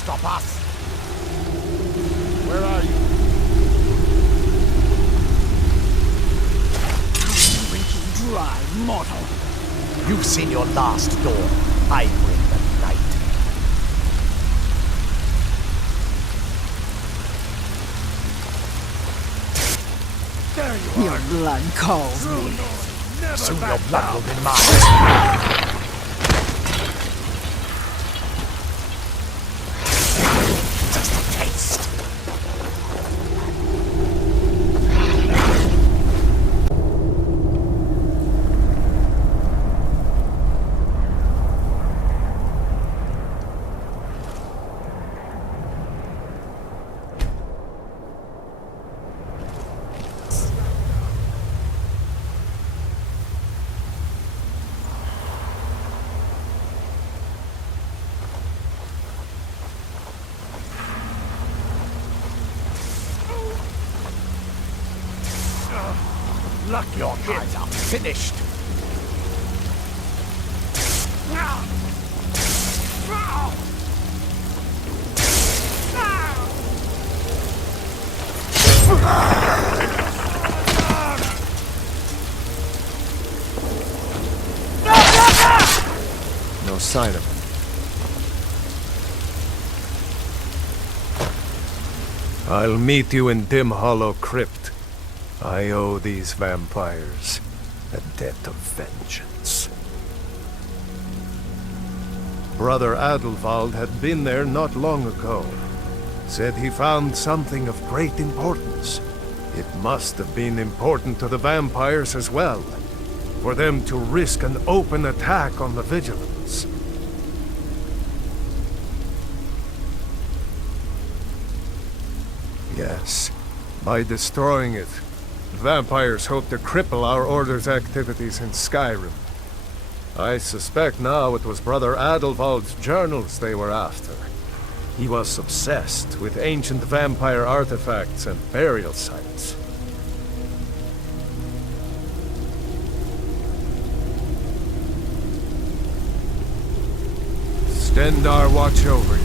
stop us. Where are you? Drink you dry, mortal. You've seen your last dawn. I bring the night. There you are. Your blood calls me. Soon your blood will be mine. Just a taste. Look, your eyes are finished. No sign of him. I'll meet you in Dim Hollow Crypt. I owe these vampires a debt of vengeance. Brother Adelwald had been there not long ago. Said he found something of great importance. It must have been important to the vampires as well, for them to risk an open attack on the Vigilance. Yes, by destroying it, vampires hope to cripple our Order's activities in Skyrim. I suspect now it was Brother Adelwald's journals they were after. He was obsessed with ancient vampire artifacts and burial sites. Stendarr watch over you.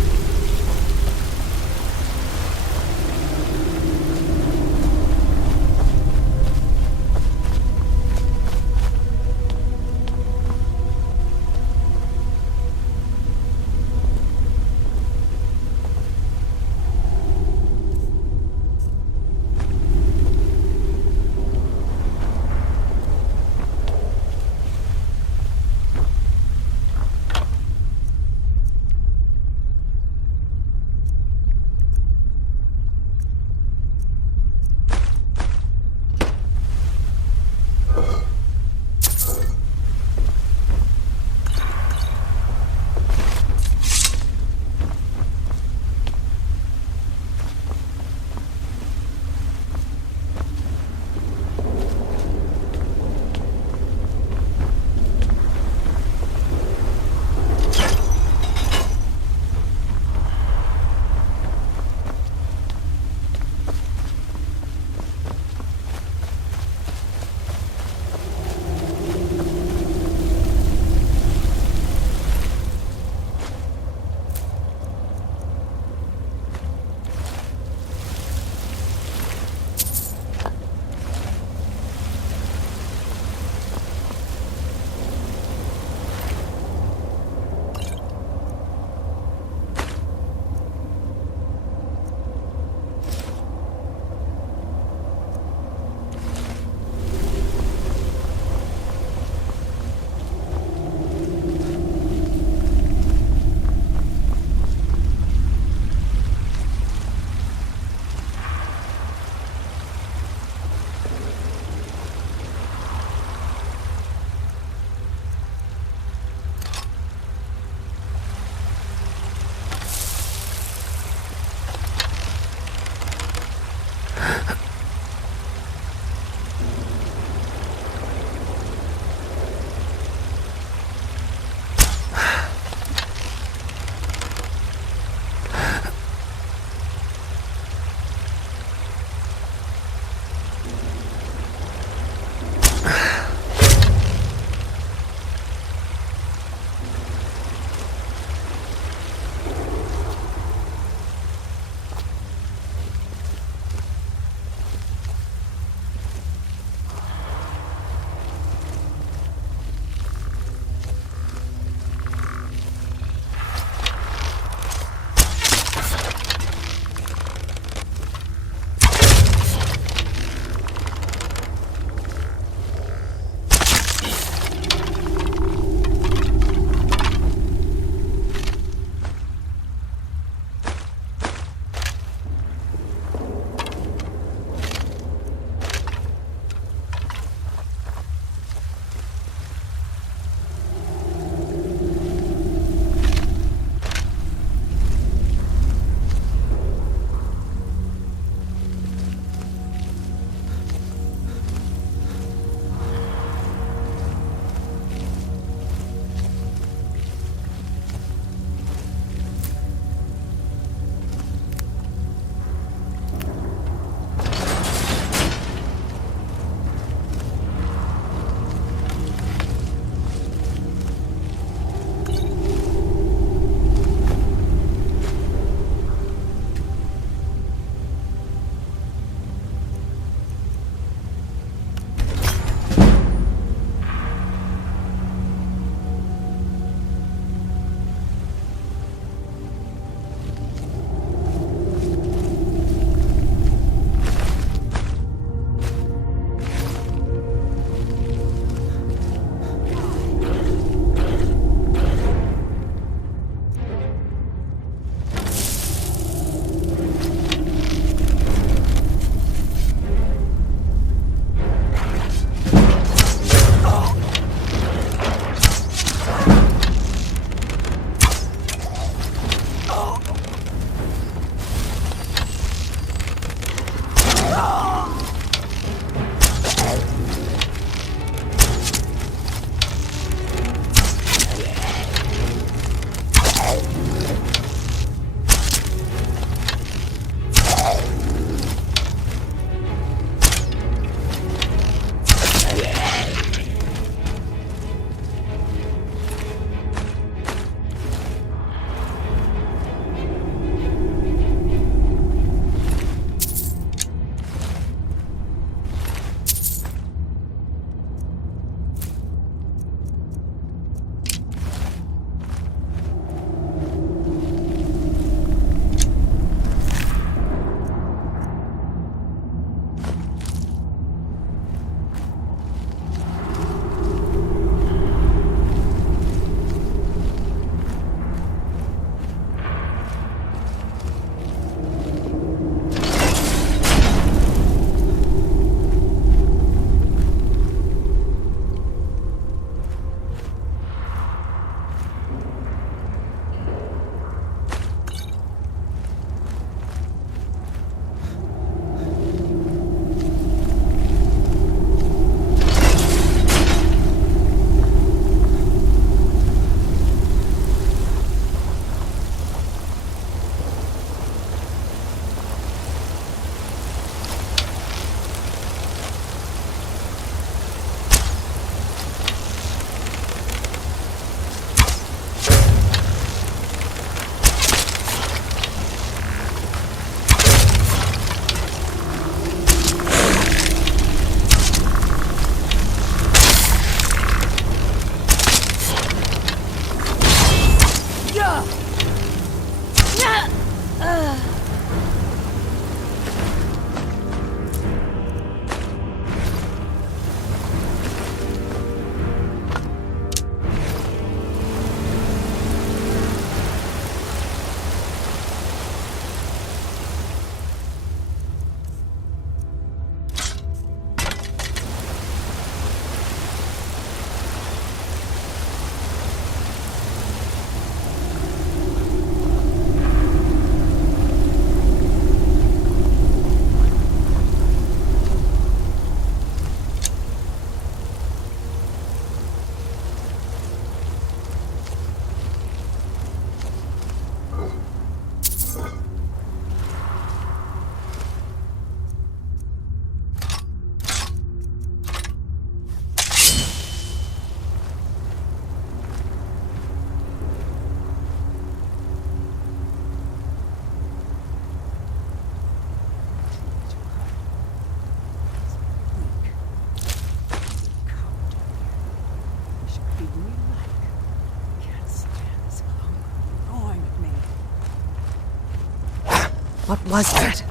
What was that?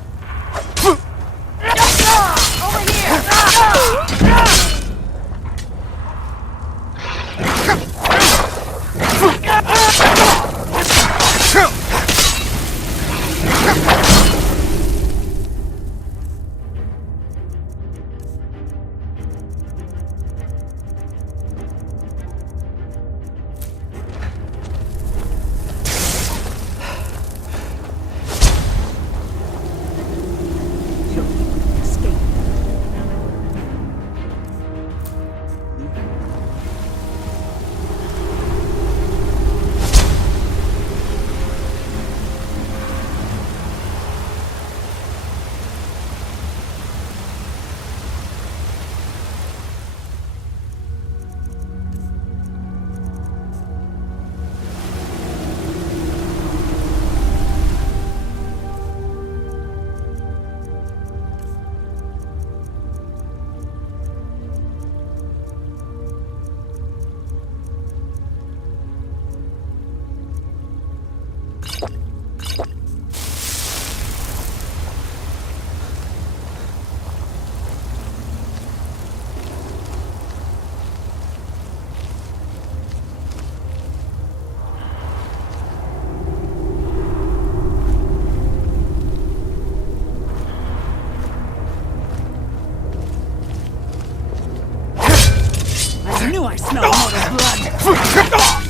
I knew I smelled mortal blood!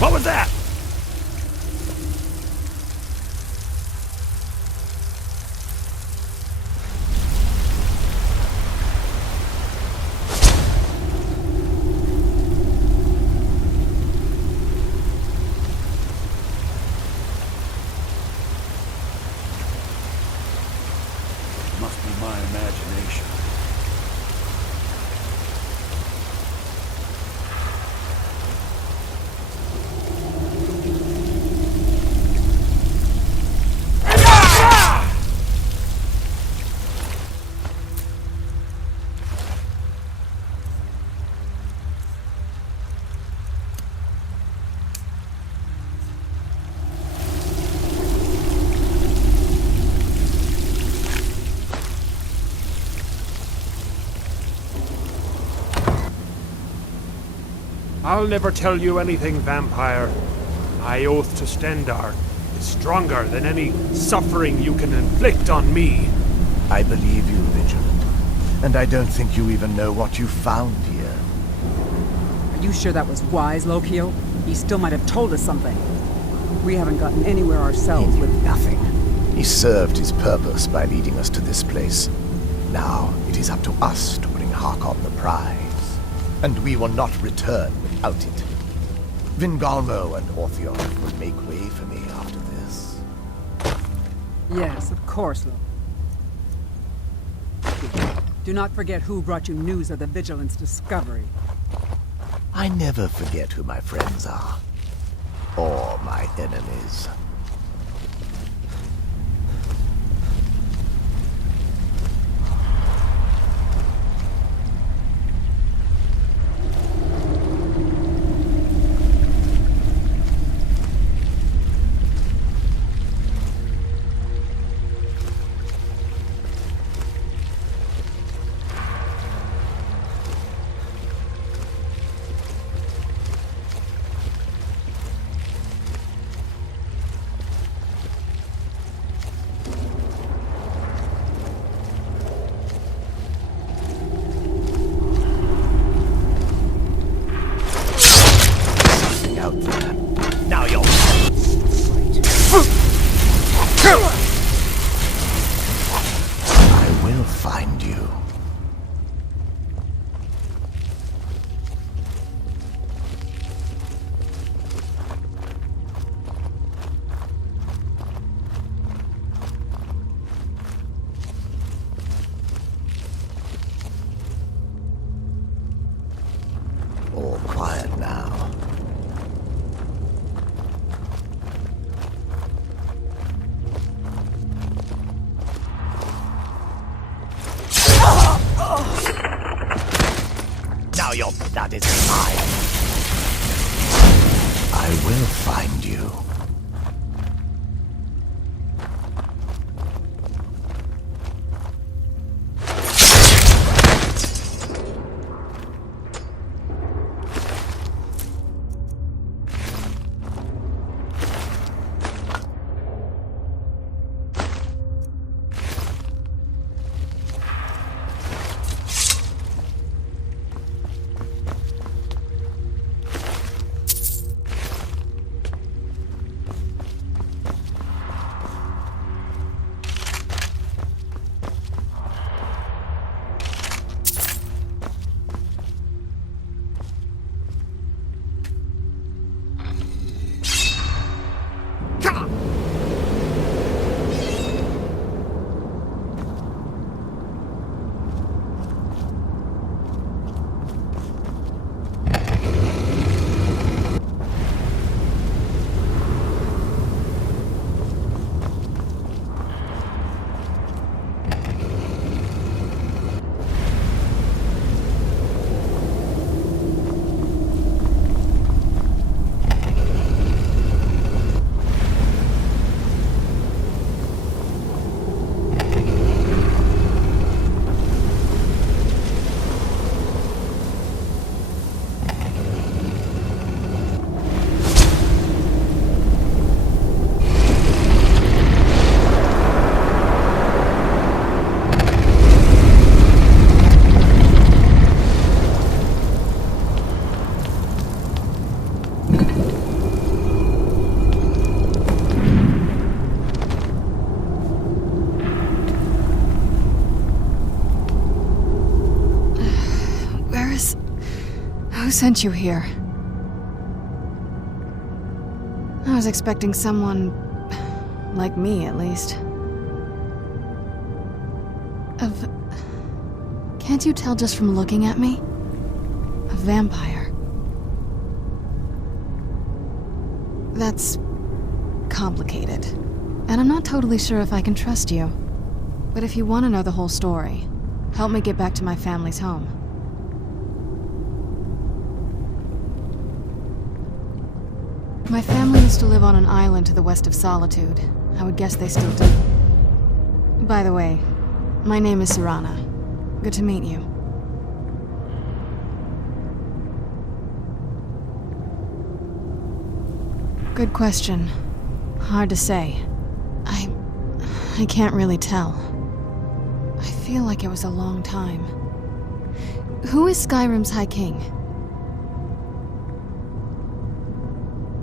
What was that? Must be my imagination. I'll never tell you anything, vampire. My oath to Stendar is stronger than any suffering you can inflict on me. I believe you, Vigilant. And I don't think you even know what you found here. Are you sure that was wise, Lokio? He still might have told us something. We haven't gotten anywhere ourselves with nothing. He served his purpose by leading us to this place. Now, it is up to us to bring Harkon the prize. and we will not return without it. Vingalmo and Orthioth will make way for me after this. Yes, of course, Loki. Do not forget who brought you news of the Vigilance discovery. I never forget who my friends are, or my enemies. All quiet now. Now your blood is mine. I will find you. Who sent you here? I was expecting someone... like me, at least. Can't you tell just from looking at me? A vampire. That's... complicated. And I'm not totally sure if I can trust you. But if you want to know the whole story, help me get back to my family's home. My family used to live on an island to the west of Solitude. I would guess they still do. By the way, my name is Serana. Good to meet you. Good question. Hard to say. I can't really tell. I feel like it was a long time. Who is Skyrim's High King?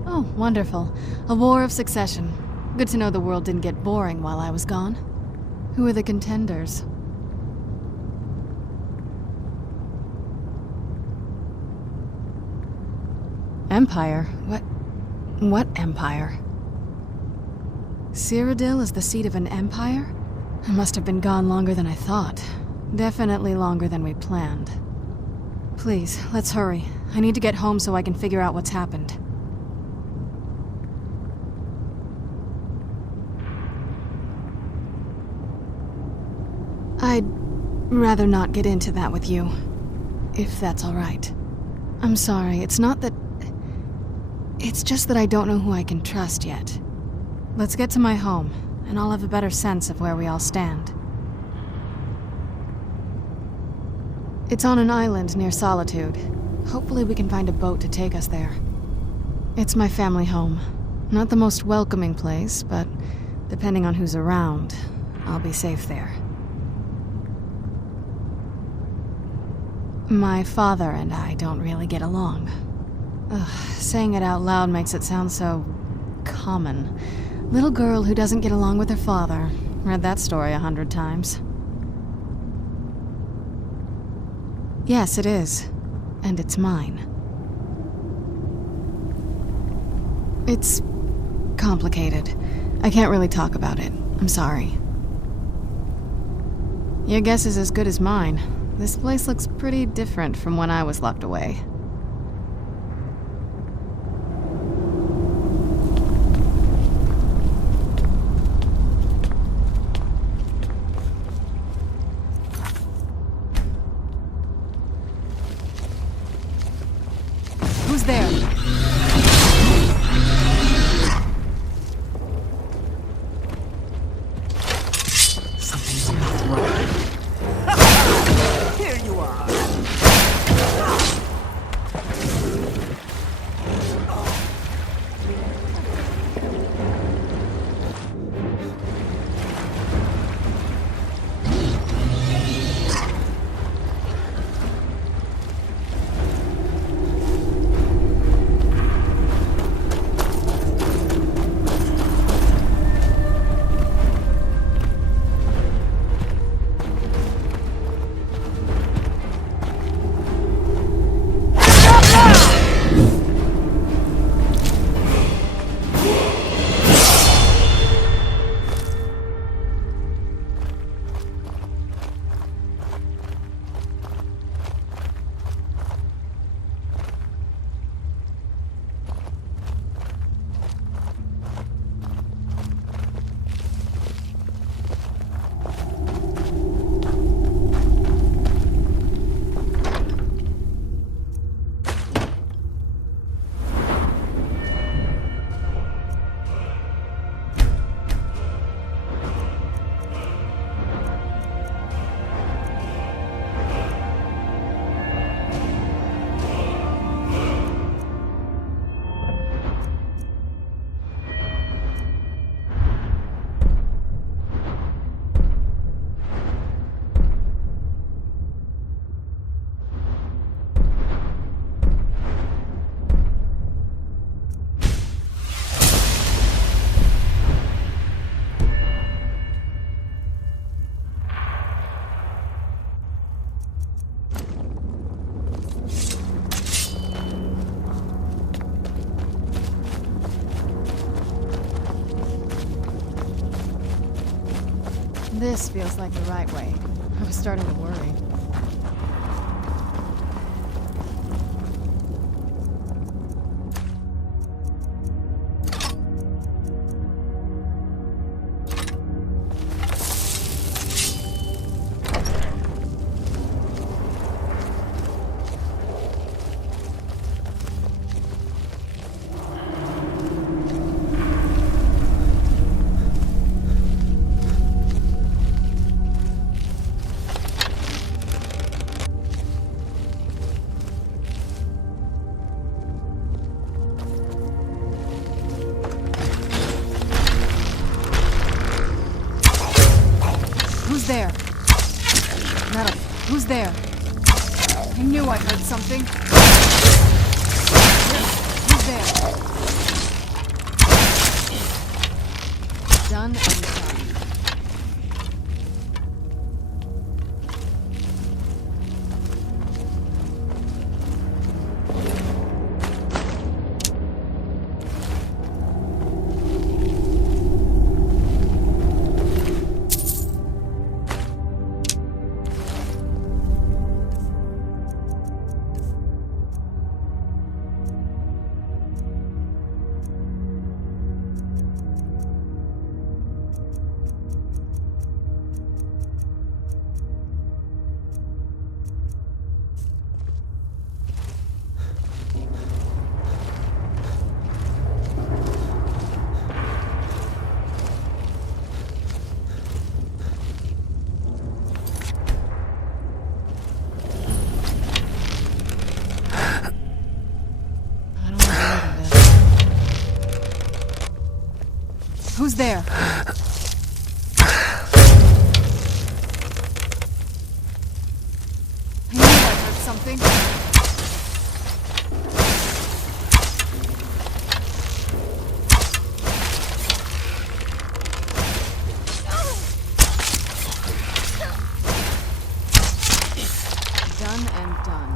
Oh, wonderful. A war of succession. Good to know the world didn't get boring while I was gone. Who are the contenders? Empire? What empire? Cyrodiil is the seat of an empire? It must have been gone longer than I thought. Definitely longer than we planned. Please, let's hurry. I need to get home so I can figure out what's happened. I'd rather not get into that with you, if that's all right. I'm sorry, it's not that... It's just that I don't know who I can trust yet. Let's get to my home, and I'll have a better sense of where we all stand. It's on an island near Solitude. Hopefully we can find a boat to take us there. It's my family home. Not the most welcoming place, but depending on who's around, I'll be safe there. My father and I don't really get along. Ugh, saying it out loud makes it sound so... common. Little girl who doesn't get along with her father. Read that story 100 times. Yes, it is. And it's mine. It's... complicated. I can't really talk about it. I'm sorry. Your guess is as good as mine. This place looks pretty different from when I was locked away. Who's there? Something's not right. Here you are. This feels like the right way. I was starting to worry. Who's there? Metal, who's there? I knew I heard something. Who's there? Done and done. Who's there? I knew I heard something. Done and done.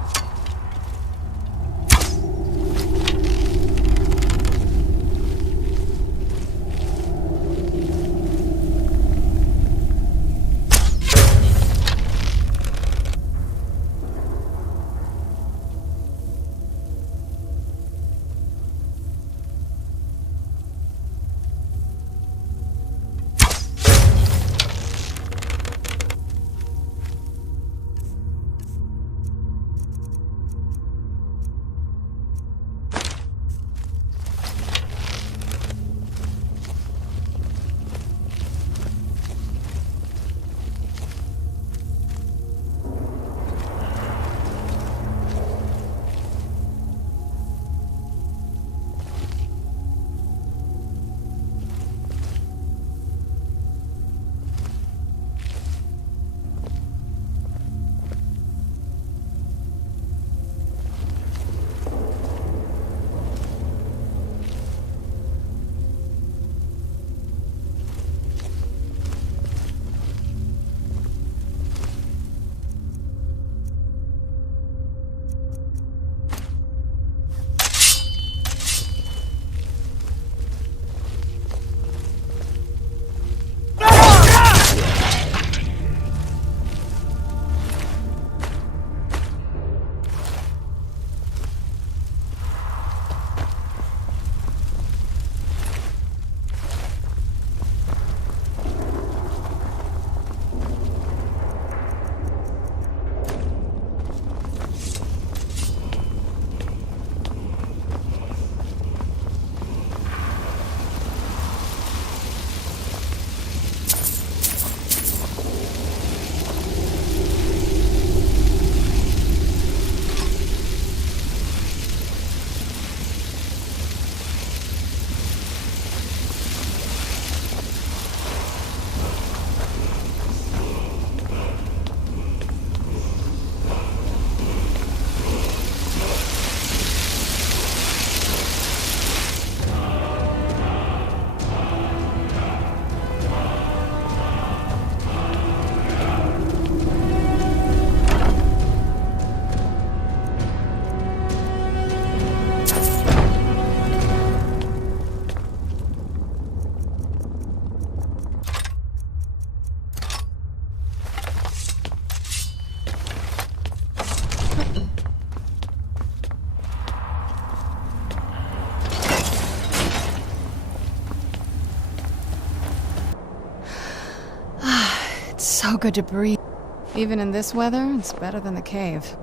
It's so good to breathe. Even in this weather, it's better than the cave.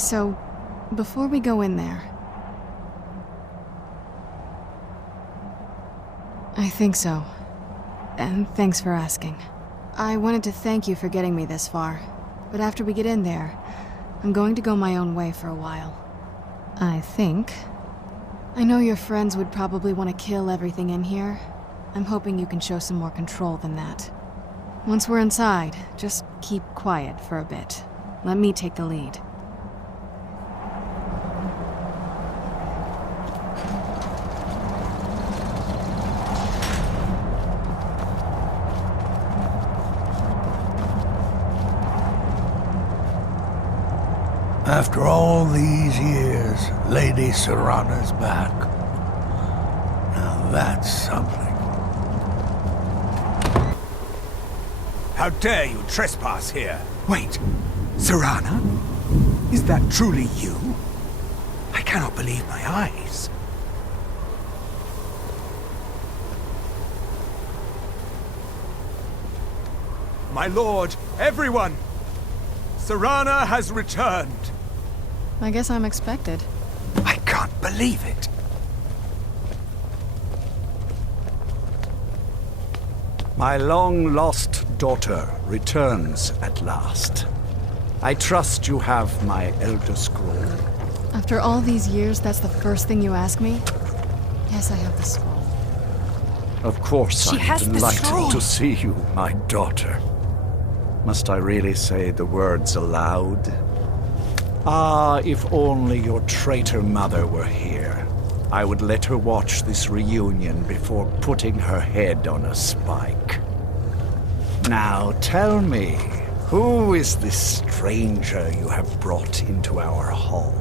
so before we go in there... I think so. And thanks for asking. I wanted to thank you for getting me this far, but after we get in there, I'm going to go my own way for a while. I think. I know your friends would probably want to kill everything in here. I'm hoping you can show some more control than that. Once we're inside, just keep quiet for a bit. Let me take the lead. After all these years, Lady Serana's back. Now that's something. How dare you trespass here? Wait, Serana? Is that truly you? I cannot believe my eyes. My lord, everyone! Serana has returned! I guess I'm expected. I can't believe it. My long-lost daughter returns at last. I trust you have my Elder Scroll. After all these years, that's the first thing you ask me? Yes, I have the scroll. Of course, She has I'm the delighted scroll. to see you, my daughter. Must I really say the words aloud? Ah, if only your traitor mother were here. I would let her watch this reunion before putting her head on a spike. Now tell me, who is this stranger you have brought into our hall?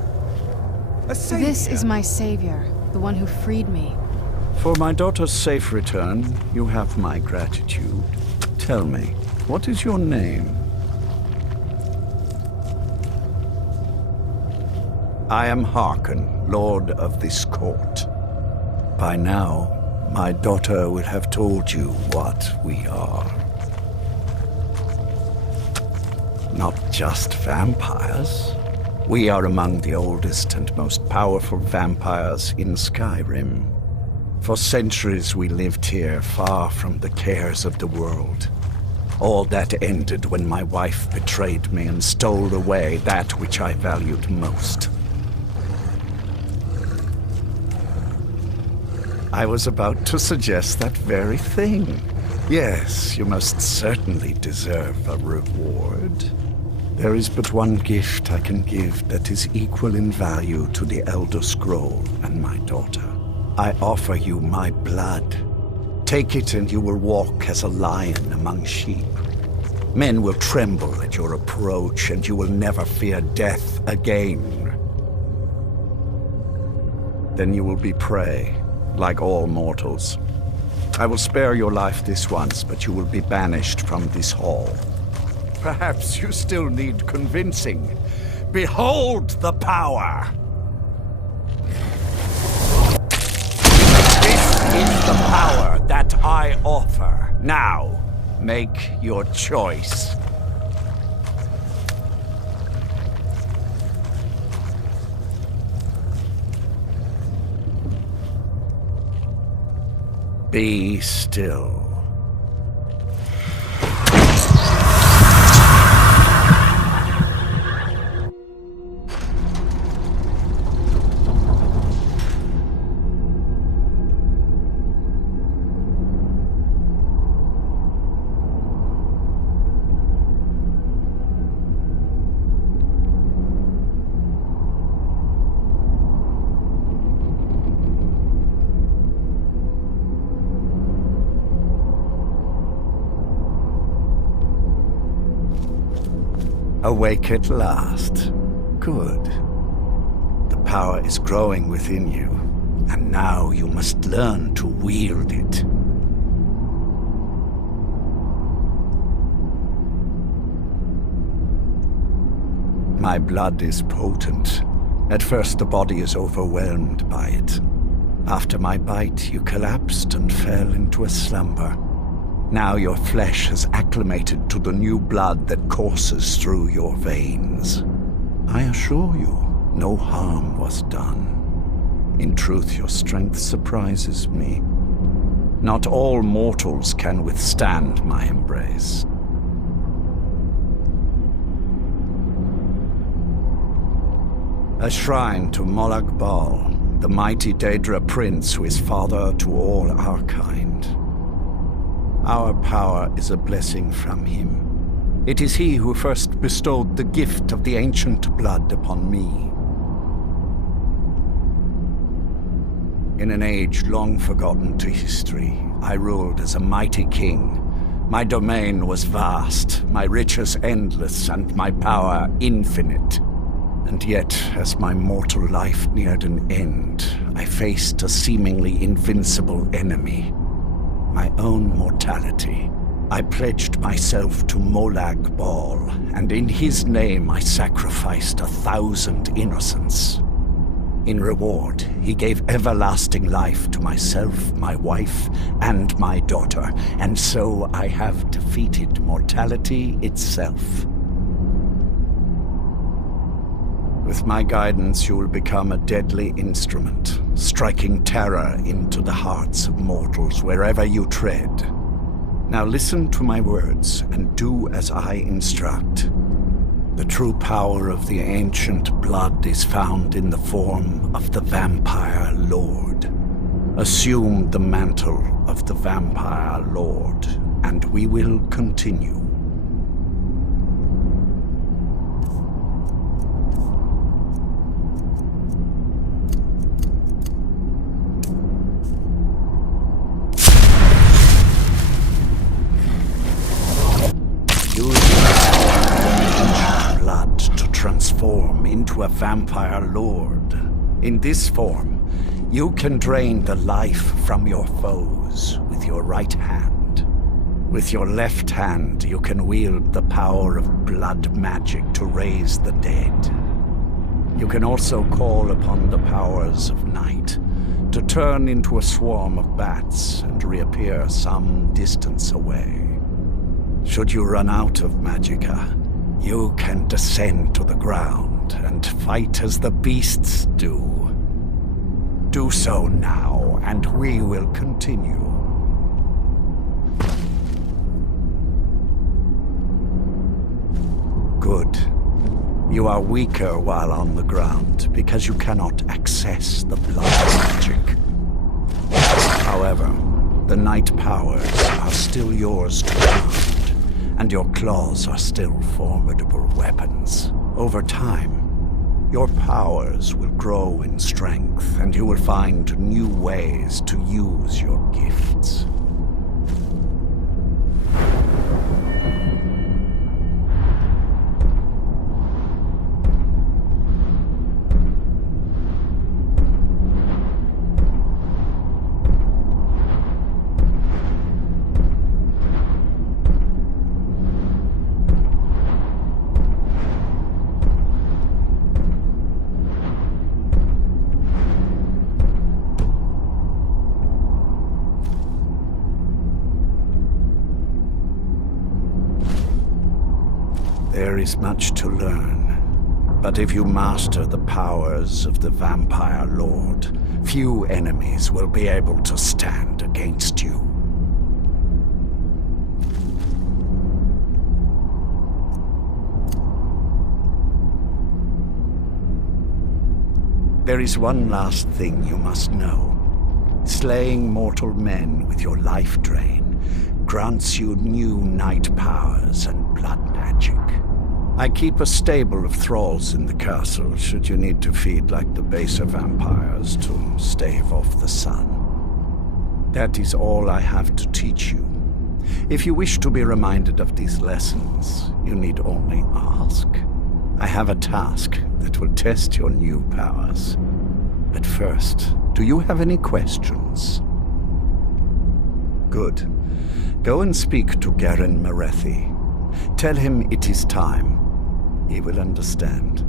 A savior. This is my savior, the one who freed me. For my daughter's safe return, you have my gratitude. Tell me, what is your name? I am Harkon, Lord of this court. By now, my daughter will have told you what we are. Not just vampires. We are among the oldest and most powerful vampires in Skyrim. For centuries we lived here, far from the cares of the world. All that ended when my wife betrayed me and stole away that which I valued most. I was about to suggest that very thing. Yes, you must certainly deserve a reward. There is but one gift I can give that is equal in value to the Elder Scroll and my daughter. I offer you my blood. Take it and you will walk as a lion among sheep. Men will tremble at your approach and you will never fear death again. Then you will be prey, like all mortals. I will spare your life this once, but you will be banished from this hall. Perhaps you still need convincing. Behold the power! This is the power that I offer. Now, make your choice. Be still. Awake at last. Good. The power is growing within you, and now you must learn to wield it. My blood is potent. At first the body is overwhelmed by it. After my bite, you collapsed and fell into a slumber. Now your flesh has acclimated to the new blood that courses through your veins. I assure you, no harm was done. In truth, your strength surprises me. Not all mortals can withstand my embrace. A shrine to Molag Bal, the mighty Daedra prince who is father to all our kind. Our power is a blessing from him. It is he who first bestowed the gift of the ancient blood upon me. In an age long forgotten to history, I ruled as a mighty king. My domain was vast, my riches endless, and my power infinite. And yet, as my mortal life neared an end, I faced a seemingly invincible enemy. My own mortality. I pledged myself to Molag Bal, and in his name I sacrificed 1,000 innocents. In reward, he gave everlasting life to myself, my wife, and my daughter, and so I have defeated mortality itself. With my guidance, you will become a deadly instrument, striking terror into the hearts of mortals wherever you tread. Now listen to my words and do as I instruct. The true power of the ancient blood is found in the form of the Vampire Lord. Assume the mantle of the Vampire Lord, and we will continue. Transform into a Vampire Lord. In this form, you can drain the life from your foes with your right hand. With your left hand, you can wield the power of blood magic to raise the dead. You can also call upon the powers of night to turn into a swarm of bats and reappear some distance away. Should you run out of magicka, you can descend to the ground and fight as the beasts do. Do so now, and we will continue. Good. You are weaker while on the ground, because you cannot access the blood magic. However, the night powers are still yours to wield. And your claws are still formidable weapons. Over time, your powers will grow in strength, and you will find new ways to use your gifts. There is much to learn, but if you master the powers of the Vampire Lord, few enemies will be able to stand against you. There is one last thing you must know. Slaying mortal men with your life drain grants you new night powers and blood magic. I keep a stable of thralls in the castle should you need to feed like the baser vampires to stave off the sun. That is all I have to teach you. If you wish to be reminded of these lessons, you need only ask. I have a task that will test your new powers. But first, do you have any questions? Good. Go and speak to Garen Marethi. Tell him it is time. He will understand.